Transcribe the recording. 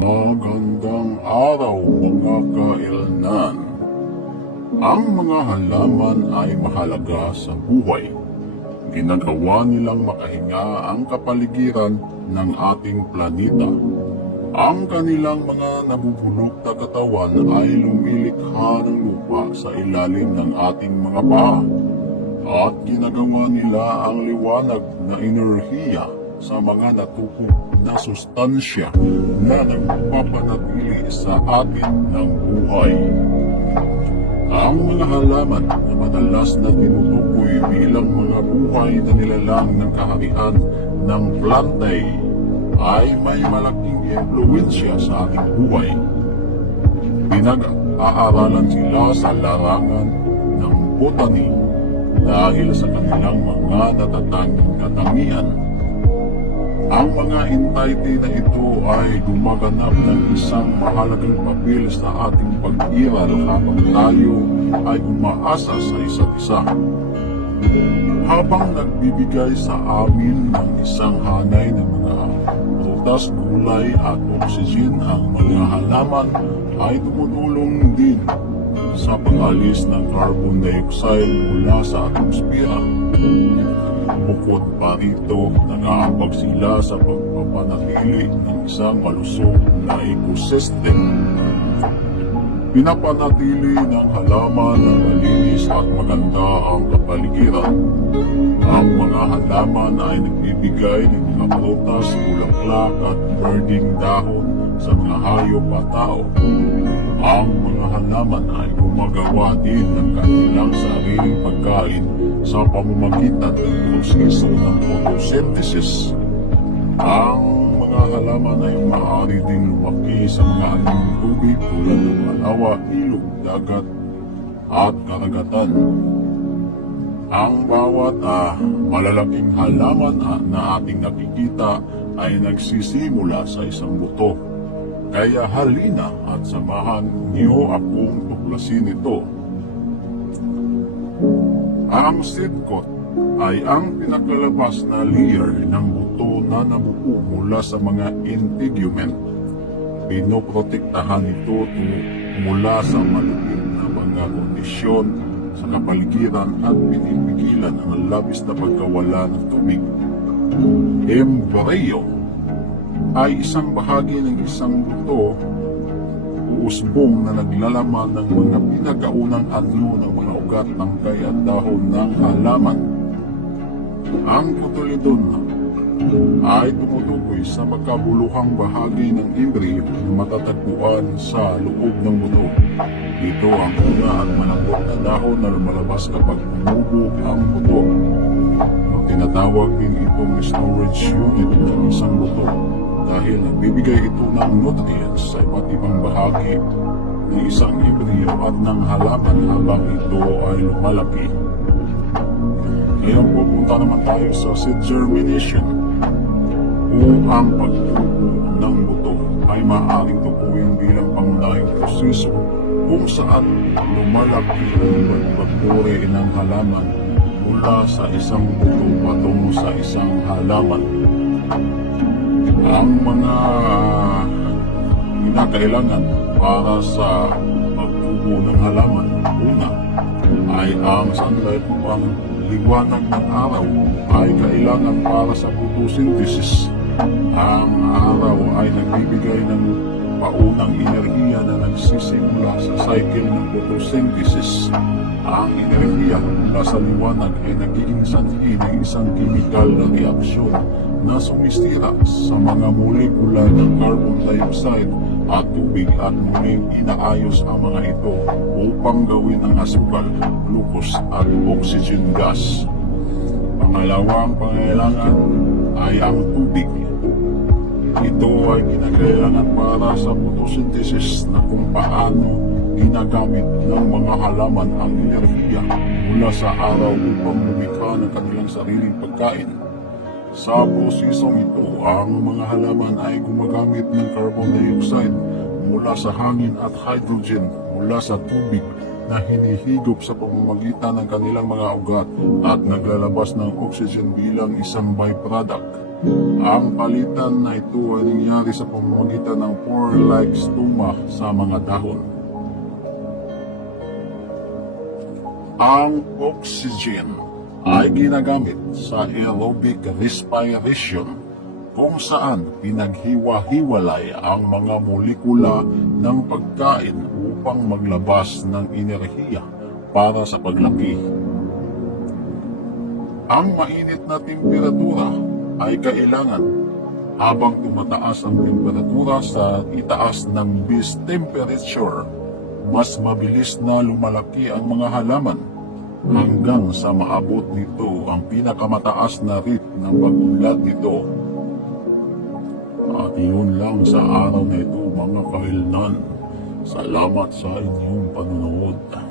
Magandang araw mga kailnan. Ang mga halaman ay mahalaga sa buhay. Ginagawa nilang makahinga ang kapaligiran ng ating planeta. Ang kanilang mga nabubulok na katawan ay lumilikha ng lupa sa ilalim ng ating mga paa. At ginagawa nila ang liwanag na enerhiya sa mga natupong na sustansya na nagpapanatili sa atin ng buhay. Ang mga halaman na madalas na tinutukoy bilang mga buhay na nilalang ng kaharian ng plantay ay may malaking impluensya sa ating buhay. Pinag-aaralan sila sa larangan ng botany dahil sa kanilang mga natatanging katangian ang mga entity na ito ay gumaganap ng isang mahalagang papel sa ating pag-iral habang tayo ay umaasa sa isa't isa. Habang nagbibigay sa amin ng isang hanay ng mga prutas, gulay at oxygen, ang mga halaman ay tumutulong din sa pag-alis ng carbon dioxide mula sa atmosfera. Bukod pa rito, nag-aambag sila sa pagpapanatili ng isang malusog na ecosystem. Pinapanatili ng halaman na malinis at maganda ang kapaligiran. Ang mga halaman ay nagbibigay ng mga prutas, bulaklak at birding dahon sa mga hayop at tao. Ang mga halaman ay gumagawa din ng kanilang sariling pagkain sa pamamagitan ng proseso ng photosynthesis. Ang mga halaman ay maaari din lumaki sa mga aling tubig tulad ng malawa, ilog, dagat at karagatan. Ang bawat ah, malalaking halaman ah, na ating nakikita ay nagsisimula sa isang buto. Kaya halina at samahan niyo akong tuklasin ito. Ang coat ay ang pinakalabas na layer ng buto na nabuo mula sa mga integument. Pinoprotektahan ito mula sa maligid na mga kondisyon sa kapaligiran at pinipigilan ang labis na pagkawala ng tubig. Embryo ay isang bahagi ng isang buto uusbong na naglalaman ng mga pinakaunang anyo ng mga ugat ng at dahon ng halaman. Ang putulidon ay tumutukoy sa magkabuluhang bahagi ng embryo na matatagpuan sa loob ng buto. Ito ang una at malambot na dahon na lumalabas kapag tumubo ang buto. Tinatawag din itong storage unit ng isang buto dahil nagbibigay ito ng nutrients sa iba't ibang bahagi ng isang embryo at ng halaman habang ito ay lumalaki. Ngayon pupunta naman tayo sa seed germination o ang pagtubo ng buto ay maaaring tukuyin bilang pangunahing proseso kung saan lumalaki ang pagpapure ng halaman mula sa isang buto patungo sa isang halaman. Ang mga kinakailangan para sa pagtubo ng halaman, una ay ang sunlight upang liwanag ng araw ay kailangan para sa photosynthesis. Ang araw ay nagbibigay ng paunang enerhiya na nagsisimula sa cycle ng photosynthesis. Ang enerhiya mula sa liwanag ay nagiging sanhi ng isang chemical na reaksyon na sumisira sa mga molekula ng carbon dioxide at tubig at muling inaayos ang mga ito upang gawin ang asukal, glucose at oxygen gas. Pangalawang pangailangan ay ang tubig. Ito ay kinakailangan para sa photosynthesis na kung paano ginagamit ng mga halaman ang enerhiya mula sa araw upang lumikha ng kanilang sariling pagkain. Sa prosesong ito, ang mga halaman ay gumagamit ng carbon dioxide mula sa hangin at hydrogen mula sa tubig na hinihigop sa pamamagitan ng kanilang mga ugat at naglalabas ng oxygen bilang isang byproduct. Ang palitan na ito ay nangyari sa pamamagitan ng pore-like stoma sa mga dahon. Ang oxygen ay ginagamit sa aerobic respiration kung saan pinaghiwa-hiwalay ang mga molekula ng pagkain upang maglabas ng enerhiya para sa paglaki. Ang mainit na temperatura ay kailangan habang tumataas ang temperatura sa itaas ng base temperature, mas mabilis na lumalaki ang mga halaman hanggang sa maabot nito ang pinakamataas na rate ng pag-unlad nito. At yun lang sa araw na ito mga kailnan. Salamat sa inyong panonood.